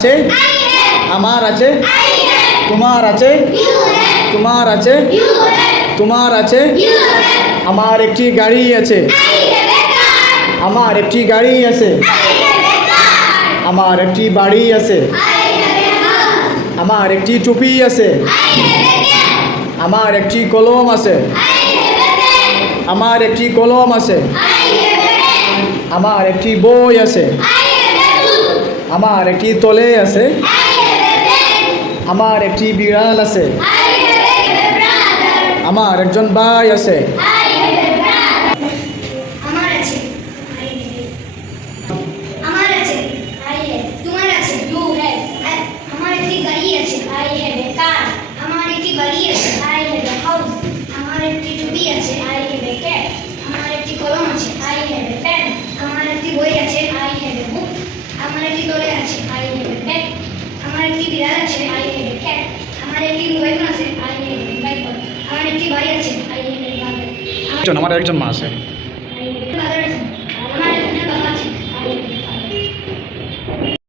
আছে আমার আছে তোমার আছে তোমার আছে তোমার আছে আমার একটি গাড়ি আছে আমার একটি গাড়ি আছে আমার একটি বাড়ি আছে আমার একটি টুপি আছে আমার একটি কলম আছে আমার একটি কলম আছে আমার একটি বই আছে আমার একটি তলে আছে আমার একটি বিড়াল আছে আমার একজন ভাই আছে আমার আছে আমার আছে আই হ্যাভ তোমার আছে ইউ হ্যাভ আমার একটি গাড়ি আছে আই হ্যাভ এ কার আমার একটি বাড়ি আছে আই হ্যাভ এ হাউস আমার একটি টুপি আছে আই হ্যাভ এ ক্যাপ আমার একটি কলম আছে আই হ্যাভ এ পেন আমার একটি বই আছে আই হ্যাভ এ বুক আমার একটি দলে আছে আই হ্যাভ এ ব্যাগ আমার একটি বিড়াল আছে আই হ্যাভ এ ক্যাট আমার একটি মোবাইল ফোন আছে I have a mobile phone আমার একটি বাড়ি আছে আই হ্যাভ এ বাড়ি আমার একজন মা আছে।